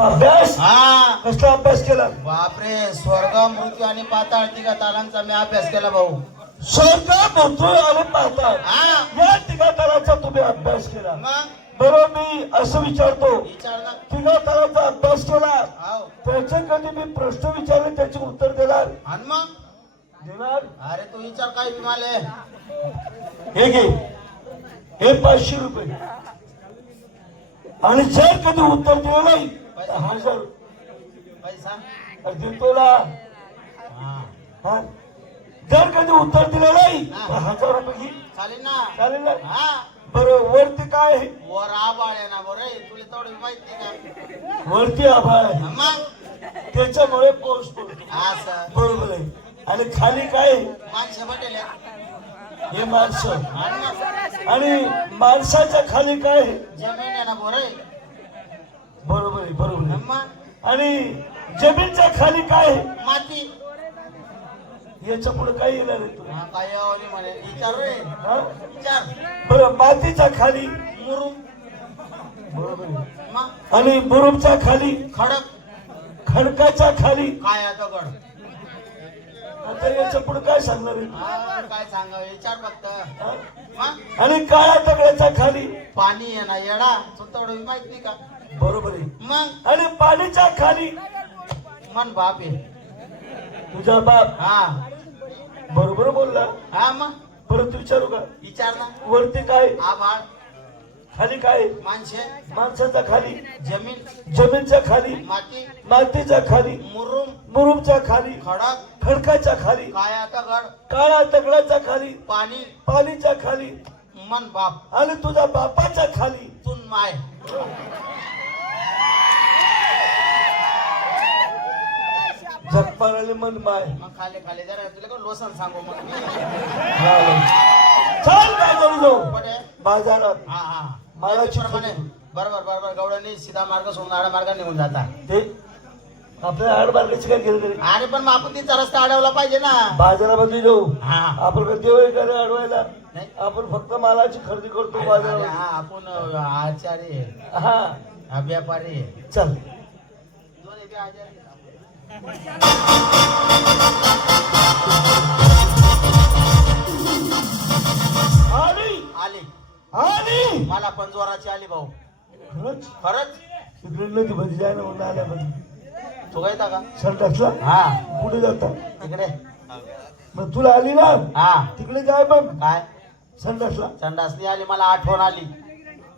का अभ्यास? हा कसला अभ्यास केला? बापरे, स्वर्ग मृत्यू आणि पाताळ तिघा तालांचा मी अभ्यास केला भाऊ. स्वर्ग मृत्यू आणि पाताळ हा या तिघा तलाचा तुम्ही अभ्यास केला. मग बरोबर, मी असं विचारतो, विचार ना. तिघा तलाचा अभ्यास केला, हाव. त्याचे कधी मी प्रश्न विचारले त्याचे उत्तर देणार? आणि मग देणार. अरे तू विचार काय विमाले. हे घे, हे 500 रुपये, आणि जर कधी उत्तर दिलं नाही तर 1000 पैसा देतो ना. हा हा, जर कधी उत्तर दिलं नाही तर 1000 रुपये घे. चालेल ना. चालेल ना? हा बरं, वरती काय आहे? वर आबाळ आहे ना बरं, तुला तेवढं माहिती का? वरती आभाळ आहे, मग त्याच्यामुळे पाऊस पडतो. असं बरोबर आहे. आणि खाली काय आहे? माणसं भेटेल. हे माणसं, आणि मग आणि माणसाच्या खाली काय आहे? जमीन आहे ना बरं. बरोबर आहे, बरोबर आहे. मग आणि जमीनच्या खाली काय आहे? माती. याच्या पुढे काय येणार आहे तुला? हा, काय आवली म्हणे विचार रे. हा? विचार. बरं, मातीच्या खाली मुरुम. बरोबर आहे. मग आणि मुरुमच्या खाली, खडक. खडकाच्या खाली, काय दगड. आता याच्या पुढे काय सांगणार आहे? हा, काय सांगावं विचार फक्त. हा? मग आणि काळ्या दगडाच्या खाली पाणी आहे ना येडा, तुला तेवढं माहित नाही का? बरोबर आहे. मग आणि पाणीच्या खाली मन बाप आहे. तुझा बाप. हा बरोबर बोलला. हा मग परत विचारू का? विचार ना. वरती काय? आभाळ. खाली काय? माणसे. माणसाच्या खाली, जमीन. जमीनच्या खाली, माती. मातीच्या खाली, मुरुम. मुरुमच्या खाली, खडक. खडकाच्या खाली, काया दगड. काळ्या दगडाच्या खाली, पाणी. पाणीच्या खाली, मन बाप. आणि तुझ्या बापाच्या खाली. तुन माय. झकमाराले मन माय. मग खाले खाले जरा तुला का लोसन सांगू मग मी. चाल काय करू जाऊ कुठे? बाजारात. हा हा मालाची प्रमाणे. बरोबर बरोबर. गवळणी सीधा मार्ग सोडून आडा मार्ग निघून जाता. ते आपल्या आडमार्गाची काय केलं तरी अरे पण मग आपण तिचा रस्ता अडवला पाहिजे ना. बाजारामध्ये जाऊ. हा आपण का देव आहे का रे अडवायला? नाही. आपण फक्त मालाची खरेदी करतो अरे बाजारात. हा आपण आचारी आहे. हा, हा व्यापारी आहे. चल. दोन्ही बी आचारी आहे. आली आली. आली. मला पण जोराची आली भाऊ. खरंच खरंच. तिकडे नदी मध्ये जाय ना उन्हाळ्यामध्ये. तू काय का? संडासला हा कुठे जाता? तिकडे. मग तुला आली ना, हा तिकडे जाय मग काय संडासला. संडासनी आली मला आठवण आली.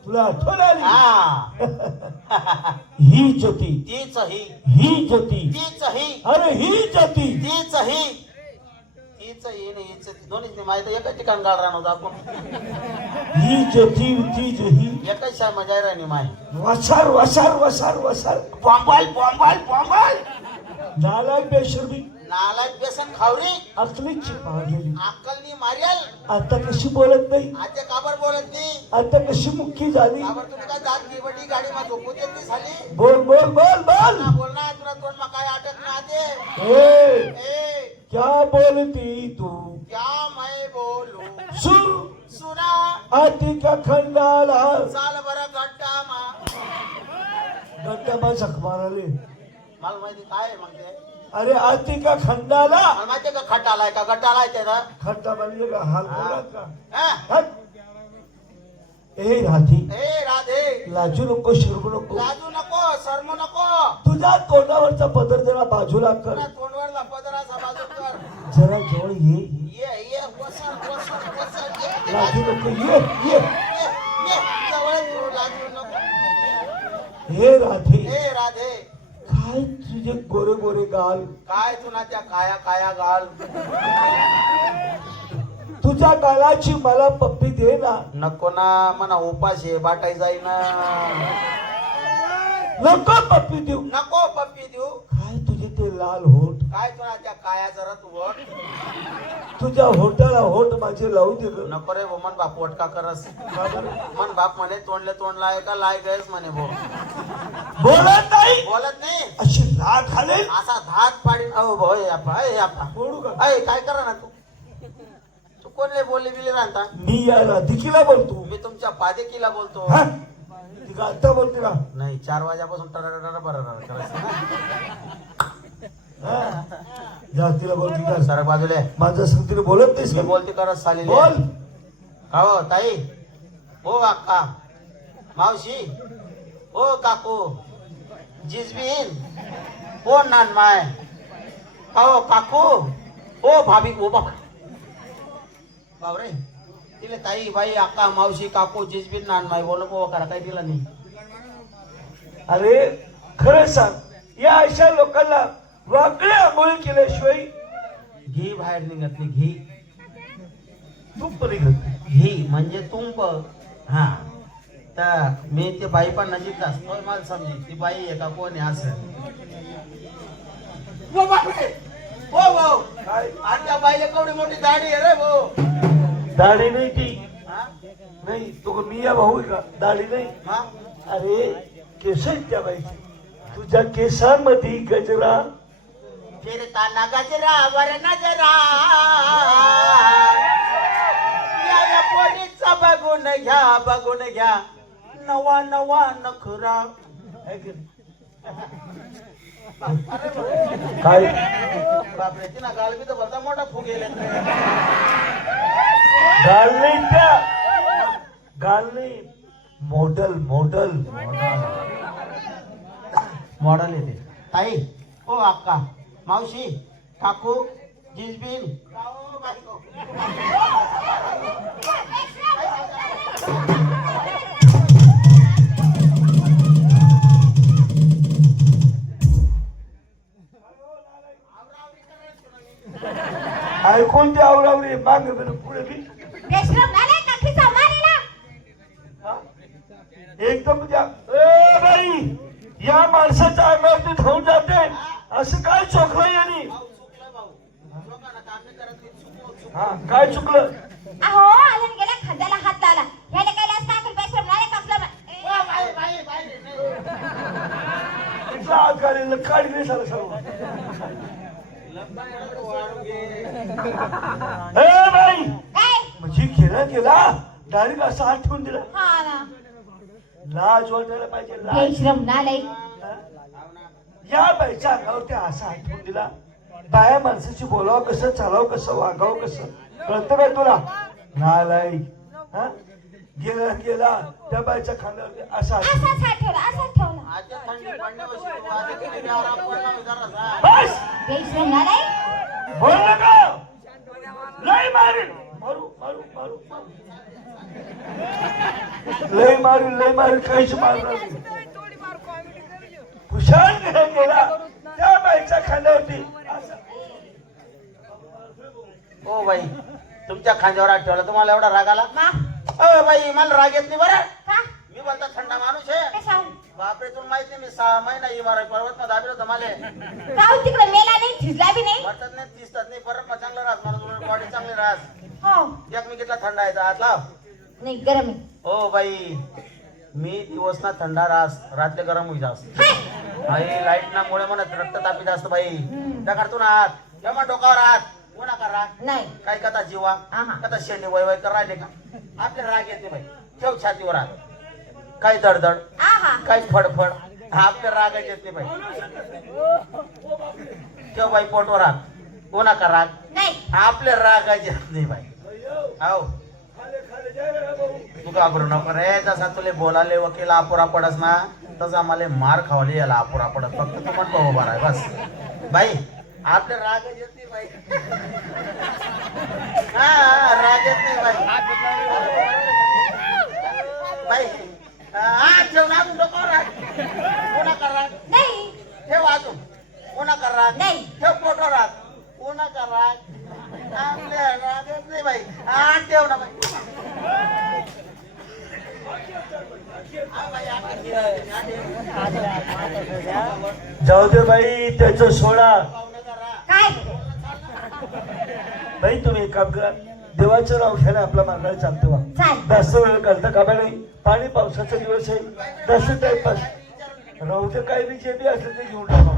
तुला आठवण आली. हा ही ज्योती, तीच ही. ही ज्योती, तीच ही. अरे ही ज्योती. तीच ही. तीच ही नाही हीच ती. दोन्हीच नाही माहिती. एकच ठिकाण गाड राहणार आपण. ही ज्योती, ती ही. एकच शाय मजा राहिली माय. वसार वसार वसार वसार. बॉम्बाल बॉम्बाल बॉम्बाल. नालायक बेशर्मी, नालायक बेसन खावरी. अकलीची पाहिली. अक्कलनी मारेल. आता कशी बोलत नाही, आजच्या काबर बोलत नाही. आता कशी मुख्य झाली. काबर तुम्ही काय दात निवडी गाडी मा झोपू देत नाही झाली. बोल बोल बोल बोल. ना बोल ना तुला तोंड मा काय अटक ना दे. ए, ए क्या बोलती तू? क्या मैं बोलू. सुन सुना. आती का खंडाला चाल बरं गड्डा मा. गड्डा झक माराले. मला माहिती काय आहे मग ते. अरे आती का खंडाला. मला माहिती का खटालाय का गड्डालाय ते ना. खड्डा म्हणजे का हाल बोला का? हा? हट. ए राधी, ए राधे. लाजू नको, शिरबू नको. लाजू नको शरमू नको. तुझ्या तोंडावरचा पदर जरा बाजूला कर. तुला तोंडवरला पदराचा बाजू कर. जरा जवळ ये. ये वसर वसर वसर ये. लाजू नको, ये ये. ये जवळ तू लाजू नको. हे राधे, ए राधे. काय तुझे गोरे गोरे गाल. काय तुला त्या काया काया घाल. तुझ्या गालाची मला पप्पी दे ना. नको ना म्हणा उपास आहे बाटाई जाईना. नको पप्पी देऊ. नको पप्पी देऊ. काय तुझे ते लाल होठ. काय तुला त्या काया जरा तू वट. तुझ्या होटाला होट माझे लावू दे ग. नको रे मन बाप वटका करस. का बरं? मन बाप म्हणे तोंडले तोंड लाय का लाय गयस म्हणे भो. बोलत नाही. बोलत नाही. अशी लाट घालेल. असा धाक पाडीन. अहो भाऊ हे आपा बोलू का? अय काय करा ना तू. तू कोणले बोलले बिले राहता. मी या राधिकीला बोलतो. मी तुमच्या पादेकीला बोलतो. हा? बोलती का आता बोलती का नाही 4 वाजेपासून टराटरा बरं करायचं ना. हा? जातीला बोलती का सरक बाजूला आहे. माझ्या संगतीने बोलत नाहीस मी का? बोलते करत चालेल. बोल हो ताई, हो अक्का, मावशी, हो काकू, जिजबीन, हो नानमाय, हो काकू, हो भाभी, हो बाबा. बाबरे तिले ताई बाई अक्का मावशी काकू जिजबीन नानमाय बोल हो करा काही दिला नाही. अरे खरं सांग या अशा लोकांना वाकड्या आंघोळी केल्याशिवाय घी बाहेर निघत नाही. घी तूप निघत घी म्हणजे तुंप. हा तर मी ते बाई पण नजीक असतो मला समजी ती बाई आहे का कोण आहे असं. हो बापरे, हो भाऊ, काय आता बाईला केवढी मोठी दाढी आहे रे भाऊ. दाढी नाही ती हा? नाही तो का मी या भाऊ आहे का दाढी नाही हा? अरे केस आहेत त्या बाईचे तुझ्या केसांमध्ये गजरा फिरता ना गजरा वर नजरा या पोरीचा बघून घ्या नवा नवा नखरा. है की नाही? अरे बापरे. काय बापरे तिना गाल बी तर भरता मोठा फुगेल. गाल नाही त्या गाल नाही मॉडल मॉडल मॉडल येते. ताई, हो अक्का, मावशी, काकू, जिजबीन, काऊ, बायको. ऐकून ते आवरावरी माग पुढे बी हा? एकदम त्या ए बाई या माणसाच्या अंगावरती धावून जाते असं काय चोखलं यांनी भाऊ, चुकलं भाऊ. लोकांना काम नाही करत, चुकलं. हा काय चुकलं अहो आलन गेला खांद्याला हात लावला ह्याला काय लाज काय करू पैसे नाही कसलं ओ, बाई, नाही. तिथला आत गाडीला काढी नाही झालं सर्व वाढून घे. ए बाई काय म्हणजे केला डायरेक्ट असा हात ठेवून दिला हा ना लाज वाटायला पाहिजे लाज बेशरम नालाय हा? या बाईच्या अंगावरती असा हात ठेवून दिला बाया माणसाची बोलावं कसं चालावं कसं वागावं कसं कळतं काय तुला नालायक हा गेला त्या बाईच्या खांद्यावरती असा हात ठेवला. असाच हात ठेवला असाच ठेवला आजच्या थंडी पडण्यापासून तू आज किती आराम पडला मी जरासा. बस बेशरम नालाय बोल नका लय मारील मारू मारू मारू लय मारील काहीच मारणार नाही. कुशाल गेला त्या बाईच्या खांद्यावरती असं. ओ बाई, तुमच्या खांद्यावर हात ठेवला तुम्हाला एवढा राग आला? मा ओ बाई, मला राग येत नाही बरं. का मी बोलता थंडा माणूस आहे. कशाहून बापरे, तुला माहिती नाही मी 6 महिना इमारत पर्वत मध्ये दाबील होतं मला. राहू तिकडे मेला नाही थिजला बी नाही वाटत नाही दिसतात नाही परत मग चांगलं राहत मला बॉडी चांगली राहत. हो एक मी घेतला थंडा आहे हात लाव. नाही गरम आहे ओ बाई, मी दिवस ना थंडा रास रात्री गरम होई जास. बाई लाईट ना मुळे म्हणत रक्त तापी जास्त बाई. त्या काढतो ना हात तेव्हा डोकावर हात कोणा करा नाही काय कथा जीवा आहा. कथा शेंडी वय कर राहिले का आपले राग येते बाई. ठेव छातीवर हात. काय दडदड आहा काय फडफड आपले राग येत नाही बाई. ठेव बाई पोटवर हात कोणा का राग नाही आपले राग येत नाही बाई. हो तू घाबरू नको रे. जसा तुले बोलाले वकील अपुरा पडस ना तसा मला मार खावाले याला अपुरा पडत. फक्त तू म्हणतो उभा राह बस. बाई आपले राग येत नाही बाई. हा राग येत नाही बाई. बाई हा ठेव ना अजून डोक्यावर राग. कोणा का राग नाही ठेव अजून कोणा का राग नाही. ठेव पोटवर राग कोणा का राग आपले राग येत नाही बाई. हा ठेव ना बाई. जाऊ दे बाई त्याचं सोडा. काय बाई तुम्ही एक काम करा देवाचं नाव घ्यायला आपला मार्गाला चालतो बा. चाल जास्त वेळ घालता कामा नाही. पाणी पावसाचा दिवस आहे जास्त टाइमपास राहू दे काही बी जे बी असलं ते घेऊन टाका.